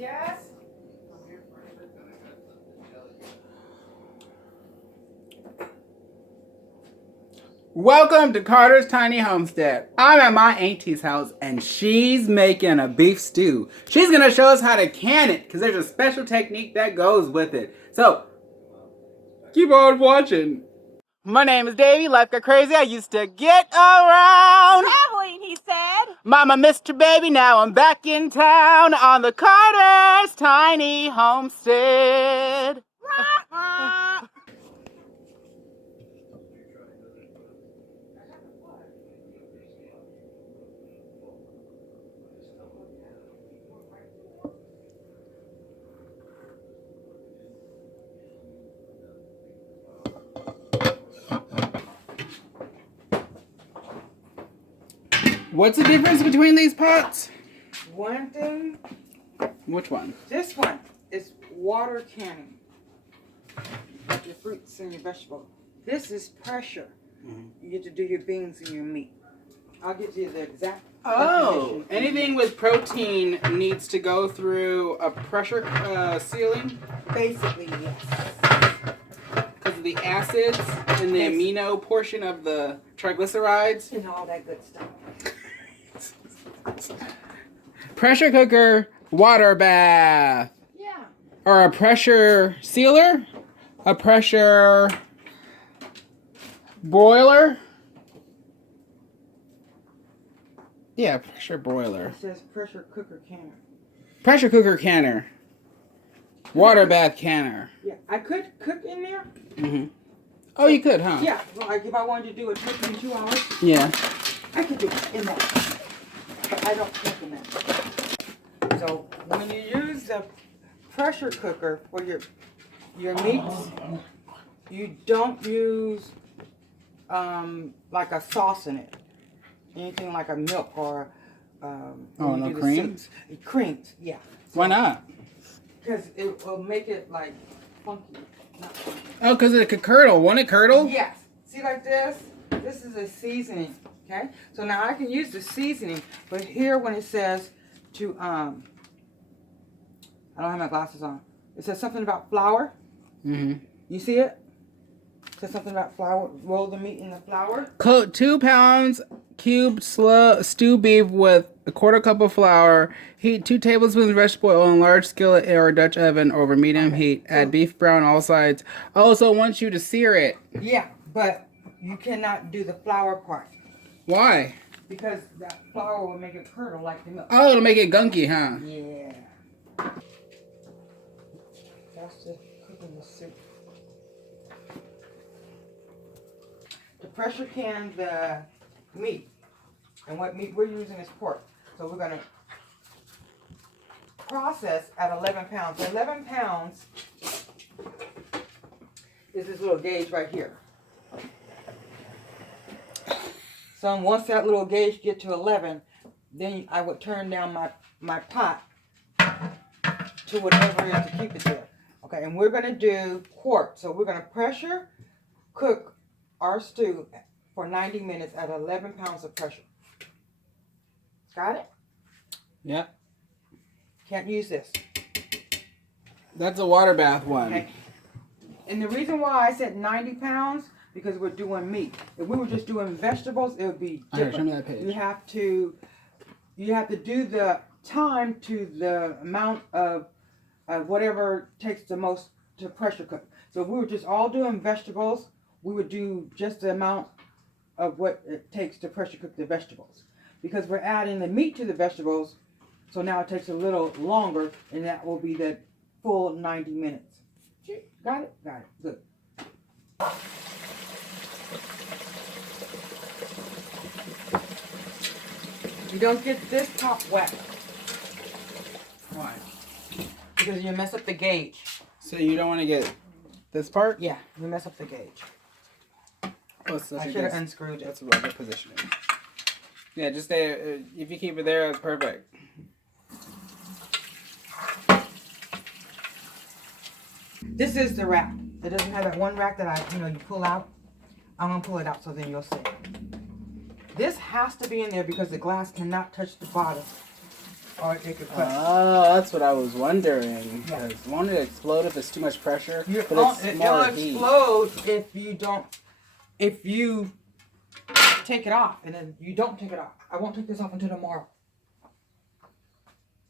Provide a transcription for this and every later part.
Yes. Welcome to Carter's Tiny Homestead. I'm at my auntie's house and she's making a beef stew. She's gonna show us how to can it because there's a special technique that goes with it. So, keep on watching. My name is Davey. Life got crazy. I used to get around. Traveling, he said. Mama, Mr. Baby, now I'm back in town on the Carter's Tiny Homestead. What's the difference between these pots? One thing, Which one? this one is water canning. Like your fruits and your vegetables. This is pressure. You get to do your beans and your meat. I'll get you the exact Oh, definition. anything with protein needs to go through a pressure sealing Basically, yes. because of the acids and the Yes. amino portion of the triglycerides. And all that good stuff. Pressure cooker, water bath, Yeah. or a pressure sealer, a pressure broiler. Yeah, pressure broiler. It says pressure cooker canner. Pressure cooker canner. Water bath canner. Yeah, I could cook in there. Mm-hmm. Oh, you could, huh? Yeah, like if I wanted to do it in 2 hours, Yeah. I could do it in that. But I don't cook in that. So when you use the pressure cooker for your meats, you don't use like a sauce in it. Anything like a milk or Oh, when you no do the cream? soups. Creams, yeah. Why not? Because it will make it like funky. Not funky. Oh, because it could curdle. Won't it curdle? Yes. See like this? This is a seasoning. Okay? So now I can use the seasoning, but here when it says to I don't have my glasses on. It says something about flour. Mm-hmm. You see it? It says something about flour. Roll the meat in the flour. Coat 2 pounds cubed stew beef with a quarter cup of flour. Heat 2 tablespoons of vegetable oil in large skillet or Dutch oven over medium heat. Add beef brown all sides. Oh, so it wants you to sear it. Yeah, but you cannot do the flour part Why? because that flour will make it curdle like the milk. Oh, it'll make it gunky, huh? Yeah. That's the cooking the soup. To pressure can the meat, and what meat we're using is pork. So we're gonna process at 11 pounds. 11 pounds is this little gauge right here. So once that little gauge get to 11, then I would turn down my pot to whatever it is to keep it there. Okay, and we're gonna do quart. So we're gonna pressure cook our stew for 90 minutes at 11 pounds of pressure. Got it? Yep. Can't use this. That's a water bath one. Okay. And the reason why I said 90 pounds, because we're doing meat. If we were just doing vegetables, it would be Alright, different. show me that page. You have to do the time to the amount of whatever takes the most to pressure cook. So if we were just all doing vegetables, we would do just the amount of what it takes to pressure cook the vegetables. Because we're adding the meat to the vegetables, so now it takes a little longer, and that will be the full 90 minutes. Got it? Got it. Good. You don't get this top wet Why? because you mess up the gauge. So you don't want to get this part? Yeah, you mess up the gauge. Oh, so I should have unscrewed it. That's a real good positioning. Yeah, just stay. If you keep it there, that's perfect. This is the rack. It doesn't have that one rack that you pull out. I'm gonna pull it out so then you'll see. This has to be in there because the glass cannot touch the bottom. or it could cut. Oh, that's what I was wondering. Because won't it explode if it's too much pressure? But it's It'll explode if you don't, if you take it off, and then you don't take it off. I won't take this off until tomorrow.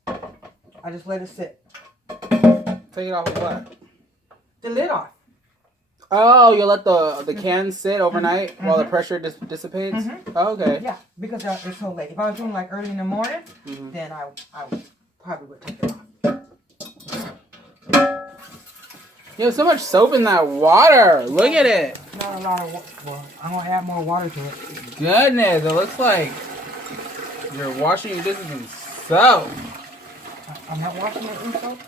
I just let it sit. Take it off with what? The lid off. Oh, you'll let the can sit overnight while the pressure dissipates? Oh, okay. Yeah, because it's so late. If I was doing like early in the morning, then I probably would take it off. You have so much soap in that water. Look at it. Not a lot of water. Well, I'm going to add more water to it. Goodness, it looks like you're washing your dishes in soap. I'm not washing it in soap.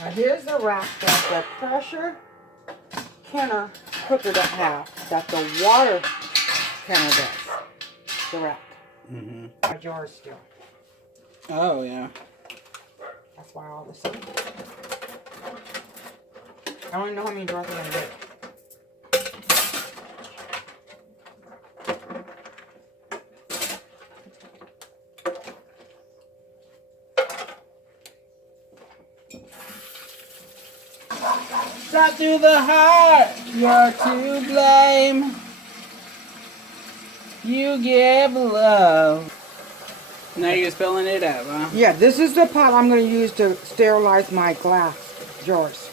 Now here's the rack that the pressure canner cooker doesn't have, that the water canner does. The rack. My jars still. Oh, yeah. That's why all this. I don't even know how many jars I'm gonna get. Shot through the heart, you're to blame. You give love. Now you're just filling it up, huh? Yeah, this is the pot I'm going to use to sterilize my glass jars.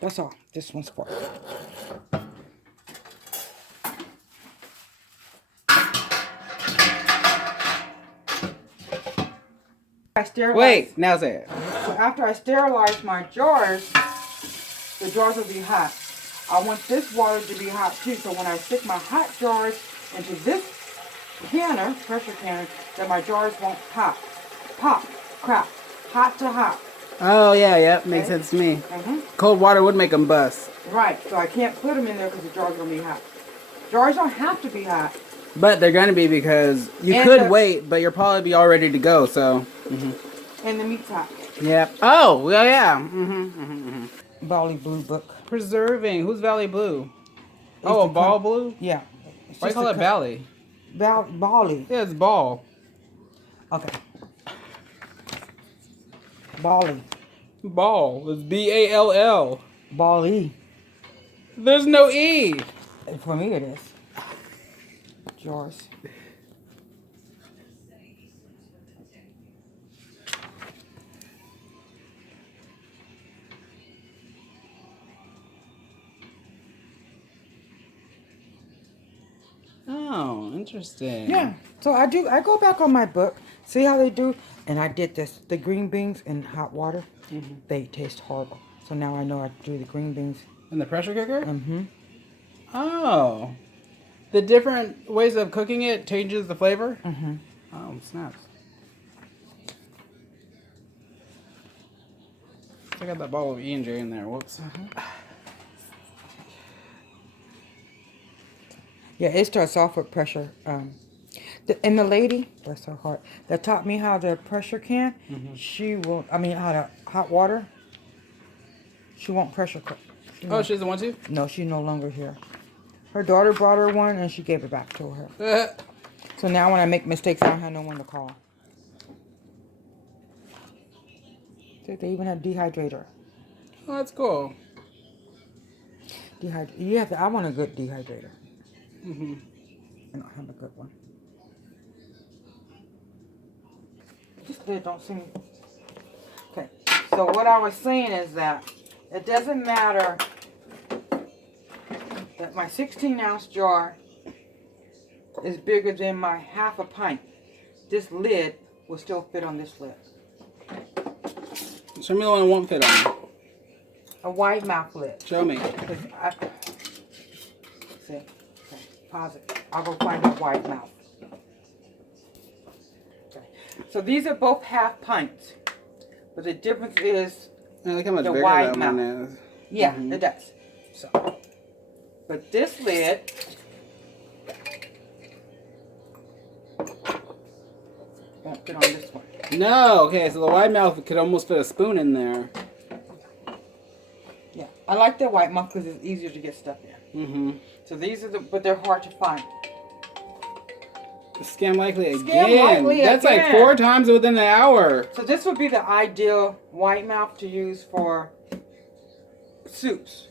That's all. This one's for. I sterilize. Wait, now say it. So after I sterilize my jars, the jars will be hot. I want this water to be hot too, so when I stick my hot jars into this canner, pressure canner, then my jars won't pop. Pop, crap, hot to hot. Oh, yeah, makes sense to me. Cold water would make them bust. Right, so I can't put them in there because the jars are going to be hot. Jars don't have to be hot. But they're going to be because you could wait, but you'll probably be all ready to go, so. And the meat's hot. Yep. Oh, well, yeah. Bali Blue book. Preserving. Who's Valley Blue? Oh, a ball blue? Yeah. Why do you call it Valley? Bali. Yeah, it's ball. Okay. Bali. Ball. It's B-A-L-L. Bali. There's no E. For me it is. Jars. Oh, interesting. Yeah. So I go back on my book, see how they do, and I did this. The green beans in hot water, they taste horrible. So now I know how to do the green beans. In the pressure cooker? Mm-hmm. Oh. The different ways of cooking it changes the flavor? Mm-hmm. Oh, snaps. I got that bottle of E&J in there. Whoops. Yeah, it starts off with pressure. And the lady, bless her heart, that taught me how to pressure can, how to hot water, she won't pressure cook. Oh, she doesn't want to? No, she's no longer here. Her daughter brought her one and she gave it back to her. So now when I make mistakes, I don't have no one to call. They even have dehydrator. Oh, that's cool. I want a good dehydrator. I don't have a good one. Just lid don't seem. Okay. So what I was saying is that it doesn't matter that my 16-ounce jar is bigger than my half a pint. This lid will still fit on this lid. Show me the one that won't fit on. A wide mouth lid. Show me. See. Okay. Pause it. I'll go find a wide mouth. Okay. So these are both half pints. But the difference is Look how much the bigger wide that mouth. one is. Yeah, it does. So, but this lid won't fit on this one. No, okay, so the wide mouth could almost fit a spoon in there. Yeah. I like the white muff because it's easier to get stuff in. Mm-hmm. So these are but they're hard to find. Skim Likely again. Skim Likely That's again. like 4 times within an hour. So this would be the ideal white mouth to use for soups.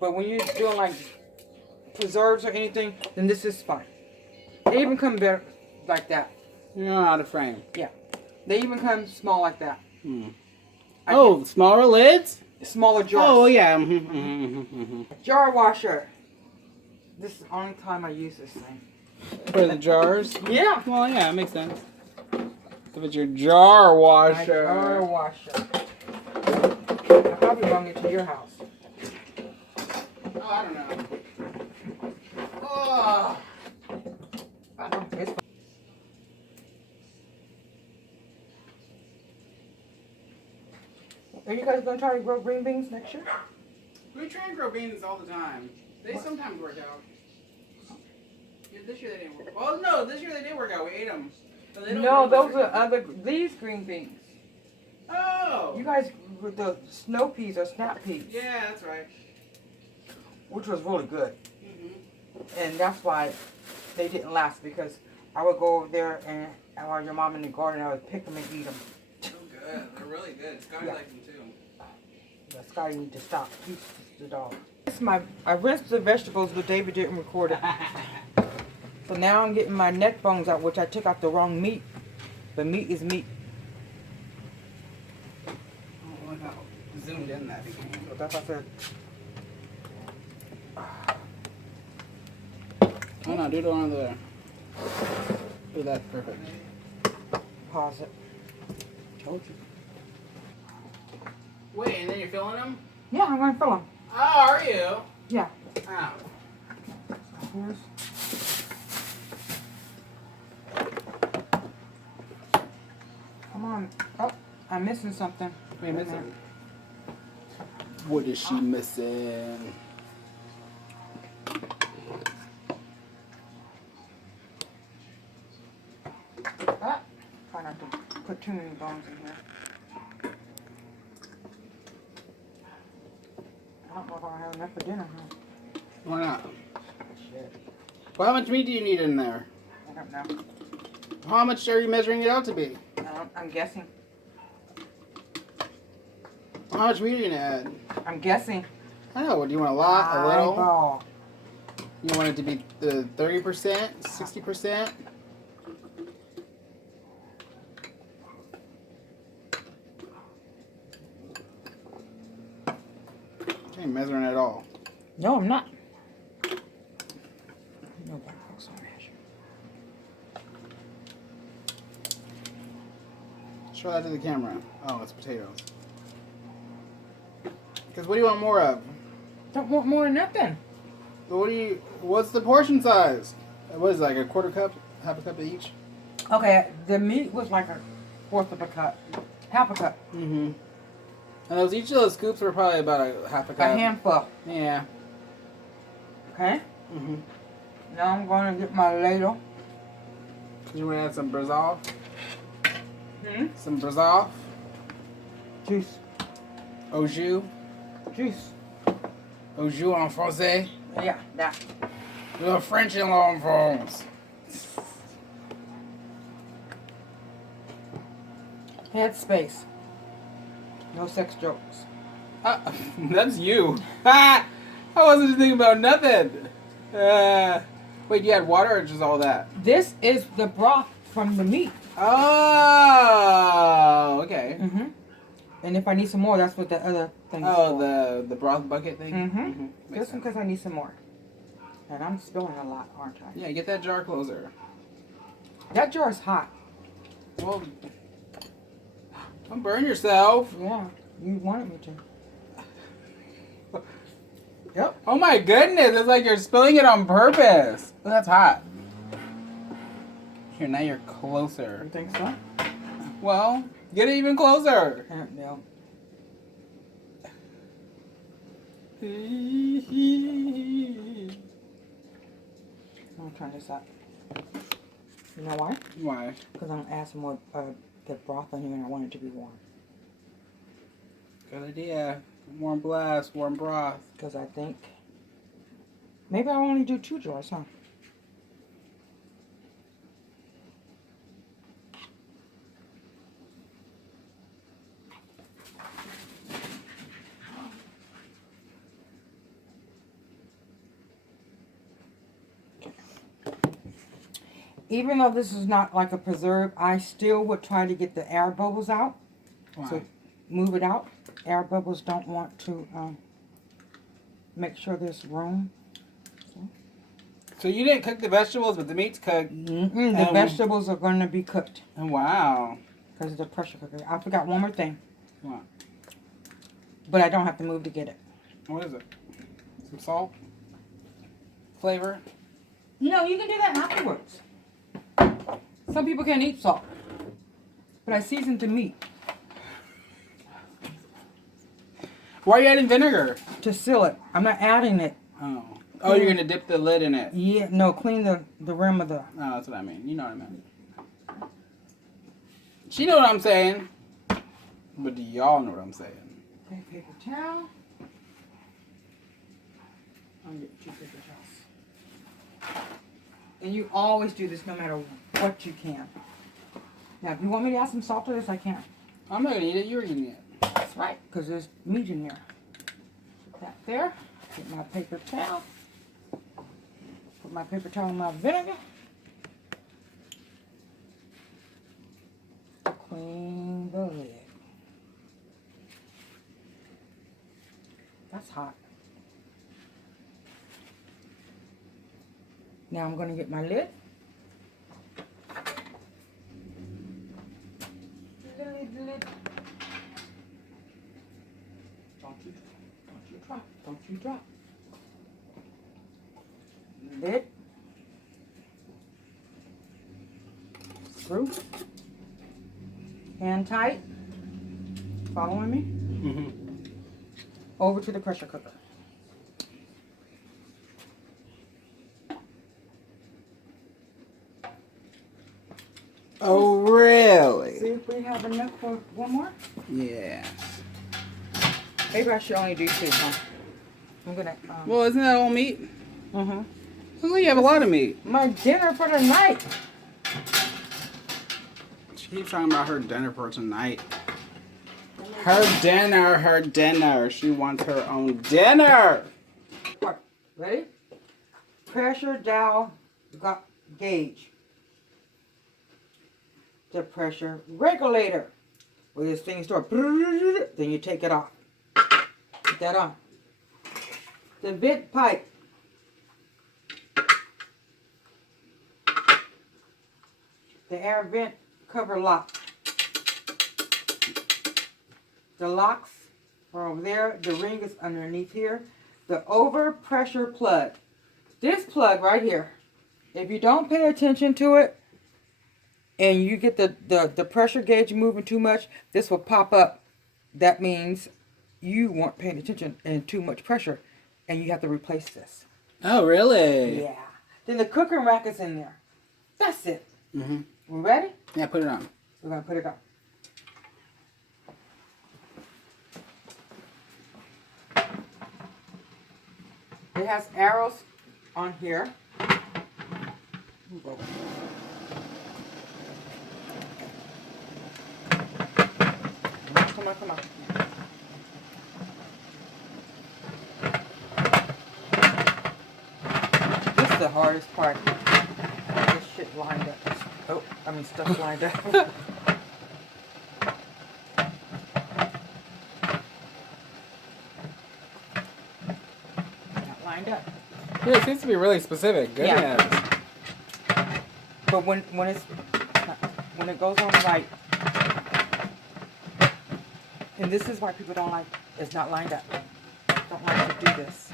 But when you're doing like preserves or anything, then this is fine. They even come better like that. You know how to frame. Yeah. They even come small like that. Hmm. Oh, smaller lids? Smaller jars. Oh, yeah. Mm-hmm, mm-hmm, mm-hmm. Jar washer. This is the only time I use this thing. For the jars? Yeah. Well, yeah, it makes sense. If it's your jar My washer. jar washer. I probably brought it to your house. Oh, I don't know. Oh. It's Are you guys gonna try to grow green beans next year? We try and grow beans all the time. They sometimes work out. Yeah, this year they didn't work. Well, no, this year they did work out. We ate them. But they don't No, really those work are out. these green beans. Oh. You guys with the snow peas or snap peas, Yeah, that's right. which was really good, Mm-hmm. and that's why they didn't last because I would go over there and while your mom in the garden, I would pick them and eat them. Oh, good. They're really good. Scotty Yeah. likes them too. The Scotty need to stop. He's the dog. I rinsed the vegetables, but David didn't record it. So now I'm getting my neck bones out, which I took out the wrong meat. But meat is meat. Oh, look how zoomed in that became. So that's what I said. Oh no, do the one over there. Oh, that's perfect. Pause it. Told you. Wait, and then you're filling them? Yeah, I'm gonna fill them. Oh, are you? Yeah. Oh. Here's. Come on. Oh, I'm missing something. Wait, missing. What is she missing? Ah, try not to put too many bones in here. I don't know if I'll have enough for dinner, huh? Why not? Shit. Well, how much meat do you need in there? I don't know. How much are you measuring it out to be? I'm guessing. How much meat are you gonna add? I'm guessing. I don't know. Do you want a lot, a little? Eyeball. You want it to be 30%, 60%? You ain't measuring at all. No, I'm not. No black folks on measure. Show that to the camera. Oh, it's potatoes. Because what do you want more of? Don't want more than nothing. What's the portion size? What is it, like a quarter cup? Half a cup of each? Okay, the meat was like a fourth of a cup. Half a cup. Mm-hmm. And each of those scoops were probably about a half a cup. A handful. Yeah. Okay? Mm-hmm. Now I'm going to get my ladle. You want to add some Brazil? Some Brazil? Juice. Au jus? Juice. Au jus en français? Yeah, that. Le French in France. Headspace. No sex jokes. That's you. I wasn't thinking about nothing. Wait, you had water or just all that? This is the broth from the meat. Oh, okay. Mm-hmm. And if I need some more, that's what the other thing is Oh, for. the broth bucket thing? Mm-hmm. Makes Just in sense. case I need some more. And I'm spilling a lot, aren't I? Yeah, get that jar closer. That jar is hot. Well, don't burn yourself. Yeah, you wanted me to. Yep. Oh my goodness, it's like you're spilling it on purpose. Oh, that's hot. Here, now you're closer. You think so? Well, get it even closer. I don't know. I'm trying this out. You know why? Why? Because I'm gonna add some more the broth in here, and I want it to be warm. Good idea. Warm blast, warm broth. Because I think maybe I'll only do 2 jars, huh? Even though this is not like a preserve, I still would try to get the air bubbles out. Why? So move it out. Air bubbles don't want to make sure there's room. So you didn't cook the vegetables, but the meat's cooked. The vegetables are going to be cooked Oh, wow. because of the pressure cooker. I forgot one more thing. What? But I don't have to move to get it. What is it? Some salt? Flavor? No, you can do that afterwards. Some people can't eat salt. But I seasoned the meat Why are you adding vinegar? to seal it. I'm not adding it. Oh. Oh, you're going to dip the lid in it. Yeah, no, clean the rim of the... Oh, that's what I mean. You know what I meant. She know what I'm saying. But do y'all know what I'm saying? Okay, paper towel. I'll get 2 paper towels. And you always do this no matter what you can. Now, if you want me to add some salt to this, I can. I'm not going to eat it. You're eating it. That's right, because there's meat in there. Put that there. Get my paper towel. Put my paper towel in my vinegar. Clean the lid. That's hot. Now I'm going to get my lid. Lid. Don't you drop. Lid. Screw. Hand tight. Following me? Mm-hmm. Over to the pressure cooker. Oh, really? See if we have enough for one more. Yeah. Maybe I should only do 2, huh? I'm gonna. Well, isn't that all meat? Mm-hmm. Well, you have a lot of meat. My dinner for the night. She keeps talking about her dinner for tonight. Her dinner. She wants her own dinner. Ready? Pressure dial gauge. The pressure regulator. Where this thing starts, then you take it off. Put that on. The vent pipe. The air vent cover lock. The locks are over there. The ring is underneath here. The overpressure plug. This plug right here, if you don't pay attention to it and you get the pressure gauge moving too much, this will pop up. That means you weren't paying attention and too much pressure, and you have to replace this. Oh, really? Yeah. Then the cooking rack is in there. That's it. Mm-hmm. We ready? Yeah, put it on. We're going to put it on. It has arrows on here. Come on. This is the hardest part. This shit lined up. Oh, I mean stuff lined up. Not lined up. Yeah, it seems to be really specific. Goodness. Yeah. But when it goes on right, and this is why people don't like it's not lined up. Don't like to do this.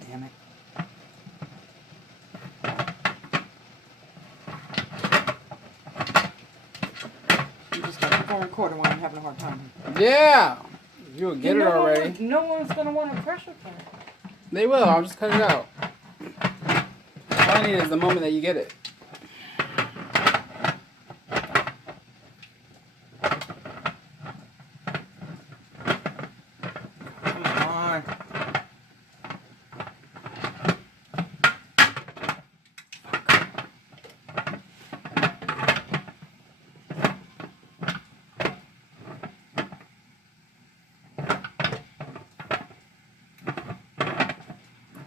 Damn it. You just gotta keep on recording when I'm having a hard time. Yeah. You'll get it already. No one's gonna want a pressure pan. They will. I'll just cut it out. All I need is the moment that you get it. Come on.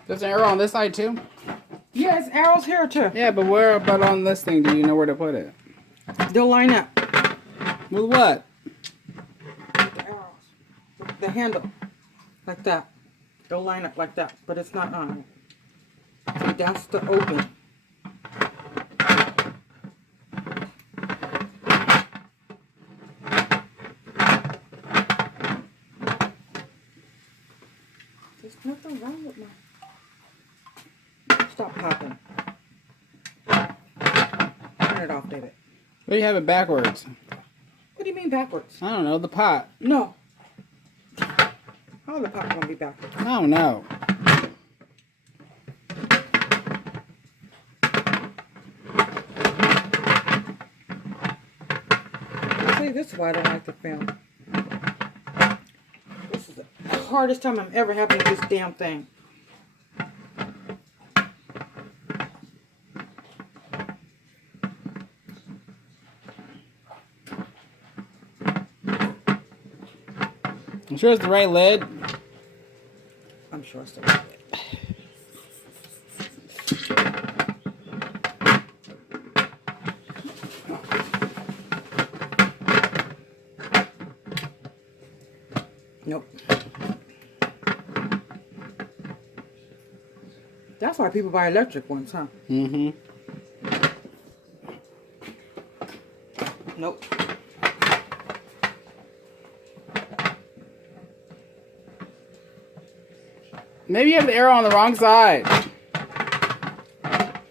There's an arrow on this side too? Yes, arrows here too. Yeah, but where about on this thing do you know where to put it? They'll line up. With what? The arrows. The handle. Like that. They'll line up like that, but it's not on. See, that's the open. There's nothing wrong with my... Stop popping. Turn it off, David. What do you have it backwards? What do you mean backwards? I don't know, the pot. No. How the pot gonna be backwards? I don't know. See, this is why I don't like to film. This is the hardest time I'm ever having with this damn thing. I'm sure it's the right lid. I'm sure it's the right way. Nope. That's why people buy electric ones, huh? Mm-hmm. Nope. Maybe you have the arrow on the wrong side.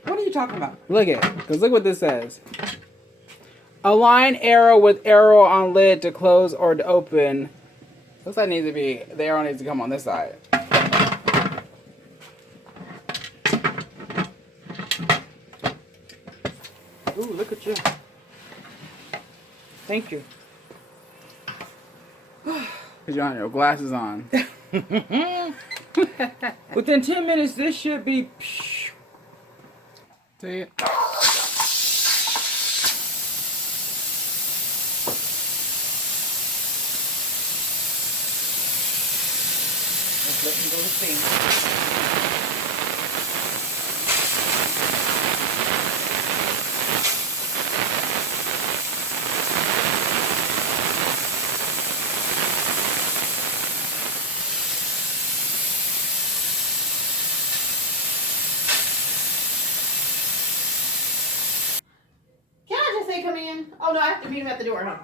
What are you talking about? Look at it, because look what this says. Align arrow with arrow on lid to close or to open. Looks like it needs to be, the arrow needs to come on this side. Ooh, look at you. Thank you. Because you don't have your glasses on. Within 10 minutes, this should be... See it? Let's let him go to steam. Can I just say come in? Oh no, I have to meet him at the door, huh?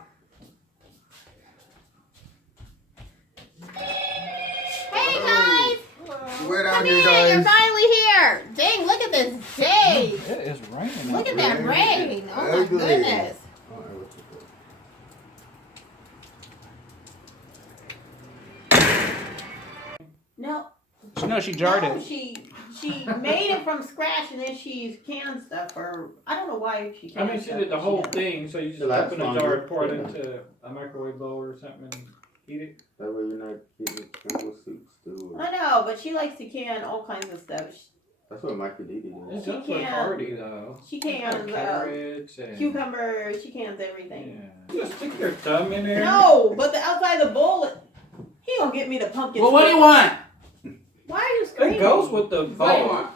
Hey guys! Where Come are in, you you're guys? finally here! Dang, look at this day! It is raining. Look at that rain! Oh my Ugly. goodness! No, No, she jarred no, it. she made it from scratch and then she's canned stuff for, I don't know why she I canned mean, she stuff, did the but whole does. thing, so you just That's open a fine. jar, pour it into a microwave bowl or something, and eat it. That way you're not getting simple soup stew. I know, but she likes to can all kinds of stuff. That's what Mikey Didi It did. does look can. hearty though. She cans Carrots and cucumbers, she cans everything. Yeah. Just stick your thumb in there. No, but the outside of the bowl, he gonna get me the pumpkin. Well, what do you spice. want? Why are you screaming? It goes with the What do you bowl. want?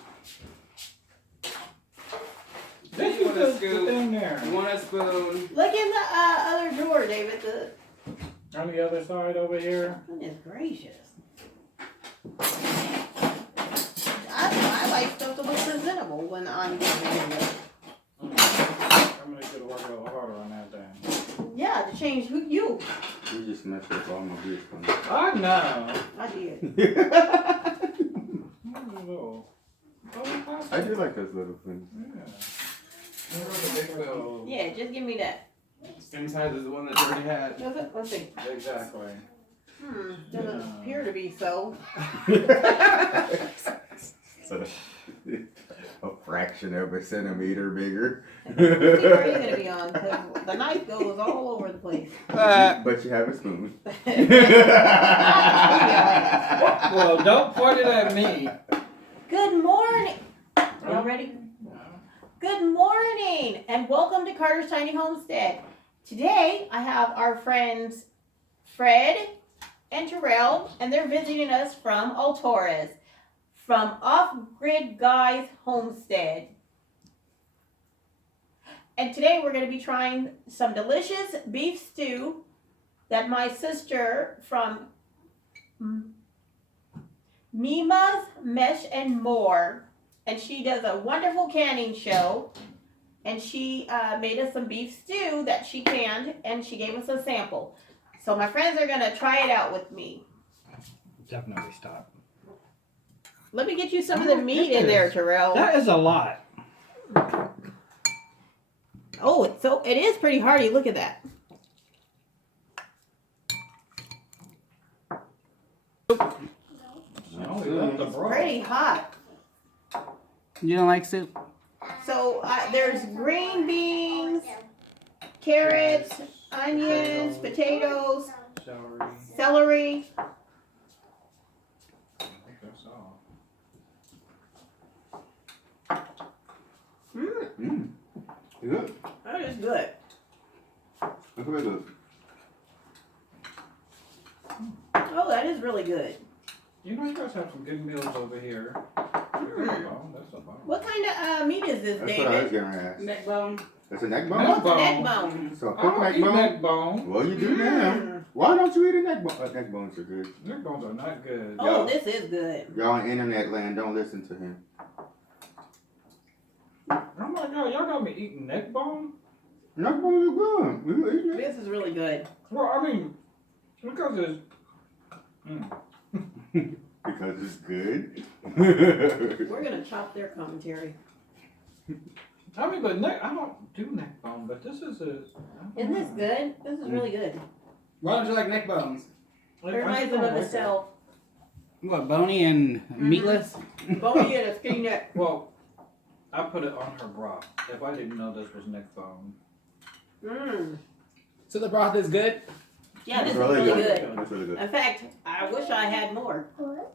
Just You put want a the scoop? thing there. You want a spoon? Look in the other drawer, David. On the other side over here. Goodness gracious. I like stuff to look presentable when I'm getting it. I'm gonna get to work a little harder on that thing. Yeah, to change who you. You just messed up all my beers for me. I know. I did. I do like those little things. Yeah, just give me that. Same size as the one that you already had. Does it? Let's see. Exactly. Doesn't appear to be so. So, a fraction of a centimeter bigger. What stick are you gonna be on? Because the knife goes all over the place. But you have a spoon. Well, don't point it at me. Good morning. Y'all ready? Good morning and welcome to Carter's Tiny Homestead. Today I have our friends Fred and Terrell, and they're visiting us from Altorres, from Off Grid Guys Homestead. And today we're going to be trying some delicious beef stew that my sister from Mima's Mesh and More, and she does a wonderful canning show, and she made us some beef stew that she canned, and she gave us a sample. So my friends are going to try it out with me. Definitely stop. Let me get you some of the meat in there, Terrell. That is a lot. Oh, it is pretty hearty. Look at that. It's pretty hot. You don't like soup? So there's green beans, carrots, onions, potatoes, Celery. celery. I think that's all. Good. That is good. That's really good. Oh, that is really good. You know, you guys have some good meals over here. There you go. That's a bomb. What kind of meat is this, That's what I was David? gonna ask. Neck bone. That's a neck Neck bone? What's a neck bone. bone? So a I pork don't neck eat bone? neck bone. Well, you do now. Mm. Why don't you eat a neck bone? Neck bones are good. Neck bones are not good. Oh, this is good. Y'all on internet land, don't listen to him. Oh my god, y'all got me eating neck bone? Neck bones are good. We will eat it. This is really good. Well, I mean, because it's. Because it's good. We're gonna chop their commentary. I mean, but neck, I don't do neck bone, but this is a. Isn't this good? This is really good. Why don't you like neck bones? It reminds them of itself. What, bony and meatless? Bony and a skinny neck. Well, I put it on her broth. If I didn't know this was neck bone. Mmm. So the broth is good? Yeah, this It's is really good. That's really good. In fact, I wish I had more. Oh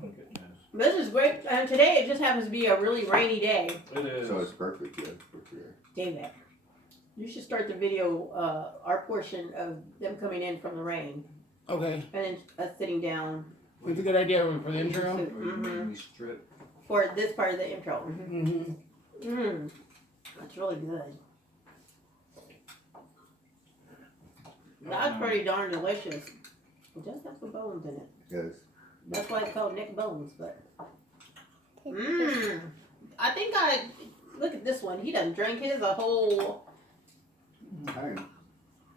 my goodness. This is great. And today it just happens to be a really rainy day. It is. So it's perfect, yeah. For sure. David, you should start the video, our portion of them coming in from the rain, Okay. and then us sitting down It's a good idea for the intro. Or you made me strip. for this part of the intro. Mm-hmm. Mmm. That's really good. That's pretty darn delicious. It does have some bones in it. Yes. That's why it's called neck bones, but. Mmm. I think look at this one. He done drank his a whole. Hey,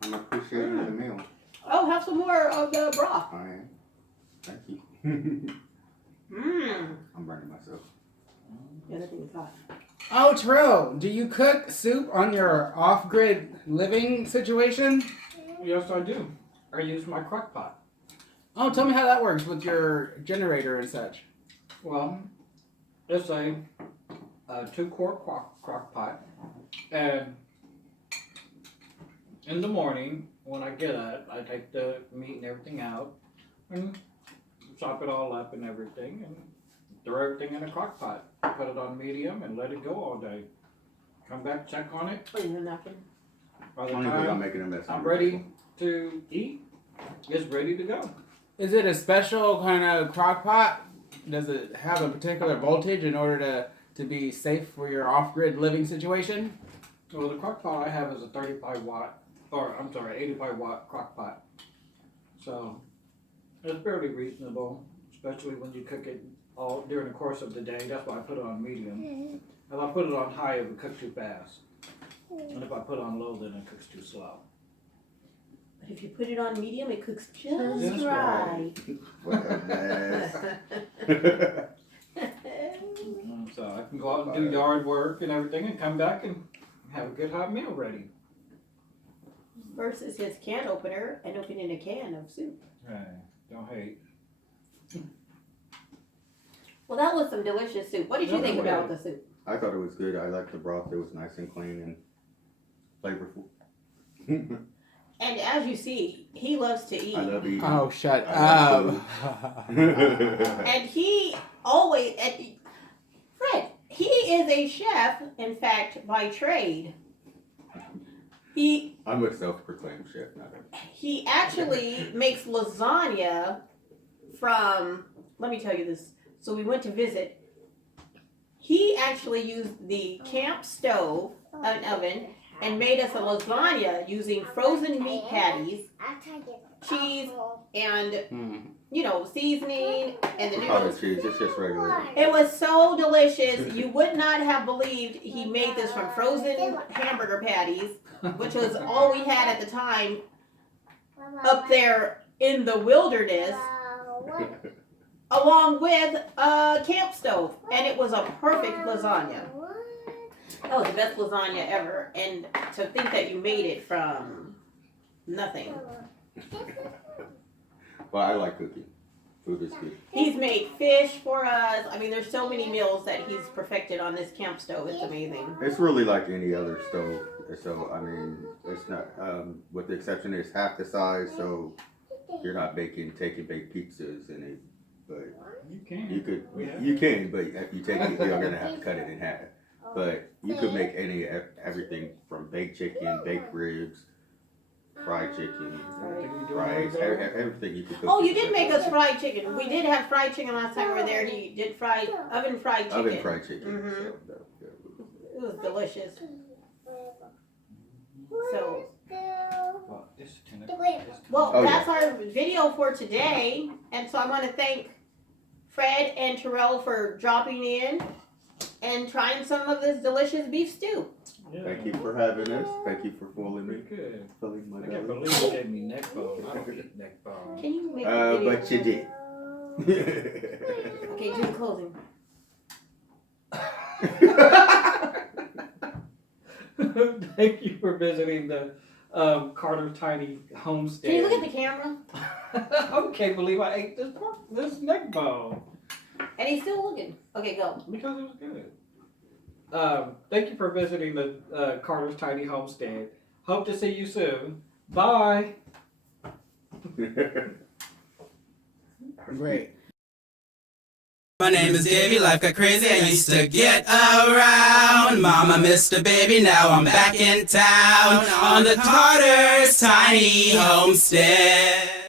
I'm appreciating the meal. Oh, have some more of the broth. I am. Thank you. Mmm. I'm burning myself. Yeah, that thing is hot. Oh, Terrell, do you cook soup on your off-grid living situation? Yes, I do. I use my crock pot. Oh, tell me how that works with your generator and such. Well, it's a 2-quart crock pot, and in the morning when I get up, I take the meat and everything out and chop it all up and everything, and throw everything in a crock pot. Put it on medium and let it go all day. Come back, check on it. Oh, you're knocking. By the Only because I'm time making a mess. I'm ready to eat, it's ready to go. Is it a special kind of crock pot? Does it have a particular voltage in order to be safe for your off-grid living situation? Well, the crock pot I have is a 85 watt crock pot. So it's fairly reasonable, especially when you cook it all during the course of the day. That's why I put it on medium. If I put it on high, it would cook too fast. And if I put it on low, then it cooks too slow. But if you put it on medium, it cooks just Just right. What a mess. So I can go out and do yard work and everything and come back and have a good hot meal ready. Versus his can opener and opening a can of soup. Hey, don't hate. Well, that was some delicious soup. What did you Yeah, think it about was. the soup? I thought it was good. I liked the broth. It was nice and clean and flavorful. And as you see, he loves to eat. I love eating. Oh, shut I up. love And he always, Fred, he is a chef, in fact, by trade. I'm a self-proclaimed chef, not a. He actually makes lasagna from, let me tell you this. So we went to visit. He actually used the camp stove, an oven, and made us a lasagna using frozen meat patties, cheese, and, you know, seasoning, and the Cottage noodles. cheese. It's just regular. It was so delicious. You would not have believed he made this from frozen hamburger patties, which was all we had at the time up there in the wilderness, along with a camp stove. And it was a perfect lasagna. That was the best lasagna ever. And to think that you made it from nothing. Well, I like cooking. Food is good. He's made fish for us. I mean, there's so many meals that he's perfected on this camp stove. It's amazing. It's really like any other stove. So I mean, it's not. With the exception, it's half the size, so you're not taking baked pizzas in it. But You can. you could, Yeah. you can. But if you take it, you're gonna have to cut it in half. But you could make everything from baked chicken, baked ribs, fried chicken, fries, everything you could cook. Oh, you did make us fried chicken. We did have fried chicken last time we were there. He did oven fried chicken. Oven fried chicken. Mhm. So, It was delicious. So, Well, it's well, Oh, that's our video for today. And so I want to thank Fred and Terrell for dropping in and trying some of this delicious beef stew. Yeah. Thank you for having us. Thank you for fooling me. Pretty good. Filling my I can't belly. believe you gave me neck bone. I don't eat neck bone. Can you make a video? But you did. Okay, do the closing. Thank you for visiting the Carter Tiny Homestead. Can you look at the camera? I can't believe I ate this neck bone And he's still looking. Okay, go. because it was good. Thank you for visiting the Carter's Tiny Homestead. Hope to see you soon. Bye. Great. My name is Davey, life got crazy, I used to get around. Mama missed a baby, now I'm back in town on the Carter's Tiny Homestead.